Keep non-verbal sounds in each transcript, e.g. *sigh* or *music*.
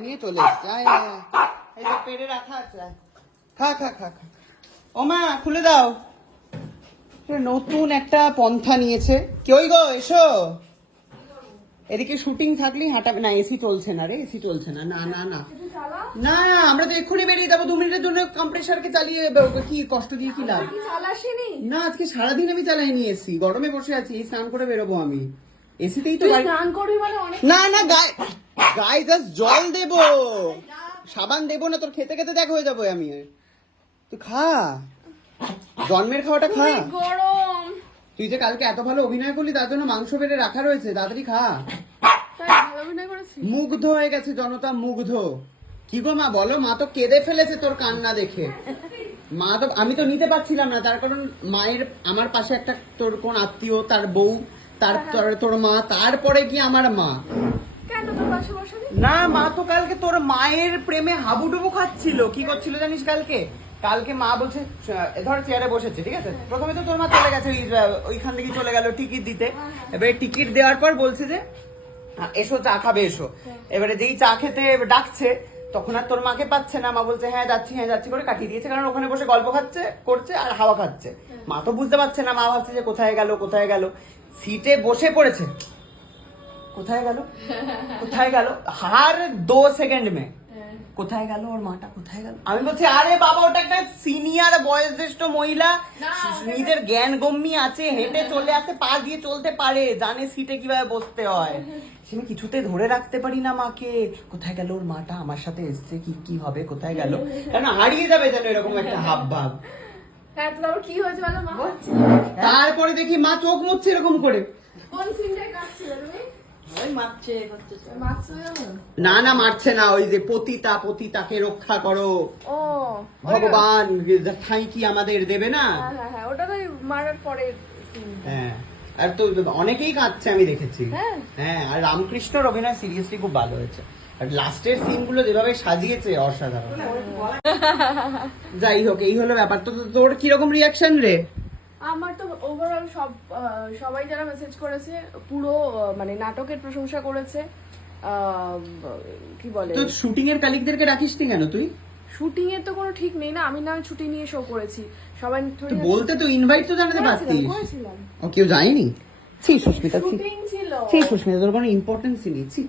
নিয়ে চলে এসছে। আয় আয় আয়। এই যে পেড়ে রাখা আছে। আয়। খা খা খা খা। ও মা খুলে দাও। নতুন একটা পন্থা নিয়েছে। কেউ গো? এসো। এদিকে শুটিং থাকলেই হাঁটাবে। না এসি চলছে না রে এসি চলছে না। না না না। না আমরা তো এক্ষুনি বেরিয়ে যাব। দু মিনিটের জন্য কম্প্রেসারকে চালিয়ে বে- কি কষ্ট দিয়ে কি লাভ? না আজকে সারাদিন আমি চালাইনি এসি। গরমে বসে আছি এই স্নান করে বেরোবো আমি। এসিতেই তো স্নান করবি মানে অনেক না না গায়ে গায়ে জাস্ট জল দেব। সাবান দেব না তোর খেতে খেতে দেখ হয়ে যাব আমি। তুই খা। জন্মের খাওয়াটা খা। গরম। তুই যে কালকে এত ভালো অভিনয় করলি তার জন্য মাংস বেড়ে রাখা রয়েছে তাড়াতাড়ি খা। মুগ্ধ হয়ে গেছে জনতা মুগ্ধ। কি গো মা বলো মা তো কেঁদে ফেলেছে তোর কান্না দেখে। মা তো আমি তো নিতে পারছিলাম না তার কারণ মায়ের আমার পাশে একটা তোর কোন আত্মীয় তার বউ তার তোর- তোর মা তারপরে কি আমার মা? না মা তো কালকে তোর মায়ের প্রেমে হাবুডুবু খাচ্ছিল। কি করছিল জানিস কালকে? কালকে মা বলছে ধর চেয়ারে বসেছে ঠিক আছে? প্রথমে তো তোর মা চলে গেছে ওই, ওইখান থেকে চলে গেল টিকিট দিতে। এবারে টিকিট দেওয়ার পর বলছে যে এসো চা খাবে এসো। এবারে যেই চা খেতে ডাকছে তখন আর তোর মাকে পাচ্ছে না। মা বলছে হ্যাঁ যাচ্ছি হ্যাঁ যাচ্ছি করে কাটিয়ে দিয়েছে। কারণ ওখানে বসে গল্প খাচ্ছে করছে আর হাওয়া খাচ্ছে। মা তো বুঝতে পারছে না। মা ভাবছে যে কোথায় গেল কোথায় গেল? সিটে বসে পড়েছে। কোথায় গেল? *laughs* কোথায় গেল? হার দো সেকেন্ড মে। কোথায় গেল? ওর মাটা কোথায় গেল? আমি বলছি আরে বাবা ওটা একটা সিনিয়র বয়োজ্যেষ্ঠ মহিলা। নিজের জ্ঞান গম্যি আছে হেঁটে চলে আসে পা দিয়ে চলতে পারে জানে সিটে কীভাবে বসতে হয়। সে আমি কিছুতে ধরে রাখতে পারি না মাকে। কোথায় গেল ওর মাটা? আমার সাথে এসছে কি কি হবে? কোথায় গেল? কারণ হারিয়ে যাবে যেন এরকম একটা হাব ভাব হ্যাঁ তো কি হয়েছে তারপরে দেখি মা চোখ মুচ্ছে এরকম করে। কোন সিনটায় কাটছিলে তুমি? ওই মারছে হচ্ছে মারছো। যেমন না না মারছে না ওই যে পতিতা পতিতাকে রক্ষা করো। ও ভগবান ঠাই কি আমাদের দেবে না? হ্যাঁ হ্যাঁ হ্যাঁ ওটা তো মারার পরে হ্যাঁ আর তো অনেকেই কাঁদছে আমি দেখেছি। হ্যাঁ। হ্যাঁ আর রামকৃষ্ণর অভিনয় সিরিয়াসলি খুব ভালো হয়েছে। আর লাস্টের সিনগুলো যেভাবে সাজিয়েছে অসাধারণ। যাই হোক এই হলো ব্যাপার। তো তো- তোর কীরকম রিয়াকশন রে? আমার তো ওভারঅল সব সবাই যারা মেসেজ করেছে পুরো মানে নাটকের প্রশংসা করেছে কি বলে? তো শুটিং এর কালিকদেরকে রাখিস নি কেন তুই? শুটিং এর তো কোনো ঠিক নেই না আমি না ছুটি নিয়ে শো করেছি। সবাই তো বলতে তো ইনভাইট তো জানাতে পারতিস। ও কেউ যায়নি? ছি সুস্মিতা ছি। ছি সুস্মিতা তোর কোনো ইম্পর্টেন্সই নেই। ছি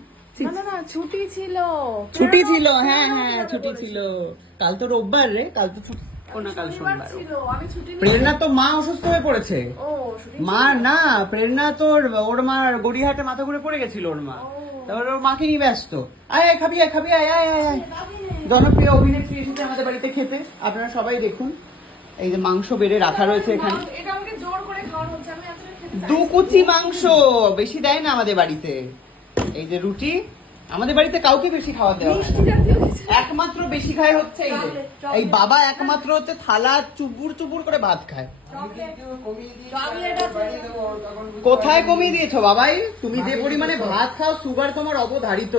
না না ছুটি ছিল। ছুটি ছিল হ্যাঁ হ্যাঁ ছুটি ছিল। কাল তো রোববার রে কাল তো সোমবার প্রেরণা তো মা অসুস্থ হয়ে পড়েছে। মা না প্রেরণা তোর ওর মা গড়িয়াহাটে মাথা ঘুরে পড়ে গেছিল ওর মা। তারপর ওর মাকে নিয়ে ব্যস্ত। আয় আয়, খাবি আয় খাবি আয় আয় আয়। আয়। জনপ্রিয় অভিনেত্রী এসেছে আমাদের বাড়িতে খেতে। আপনারা সবাই দেখুন। এই যে মাংস বেড়ে রাখা রয়েছে এখানে। এটা আমাকে জোর করে খাওয়ানো হচ্ছে আমি আসলে খেতে চাই দু কুচি মাংস বেশি দেয় না আমাদের বাড়িতে। এই যে রুটি আমাদের বাড়িতে কাউকে বেশি খাওয়া দেওয়া হয় একমাত্র বেশি খায় হচ্ছে এই বাবা একমাত্র হচ্ছে থালা চুবুর চুবুর করে ভাত খায়। কোথায় কমিয়ে দিয়েছ বাবাই? তুমি যে পরিমাণে ভাত খাও সুগার তোমার অবধারিত।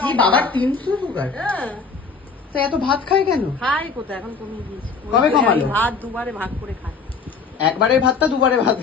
কি বাবার তিনশো সুগার? তো এত ভাত খায় কেন? খাই কোথায়? এখন কমিয়ে দিয়েছে। কবে কমালো? ভাত দুবারে ভাগ করে খাই একবারের ভাতটা দুবারে ভাত।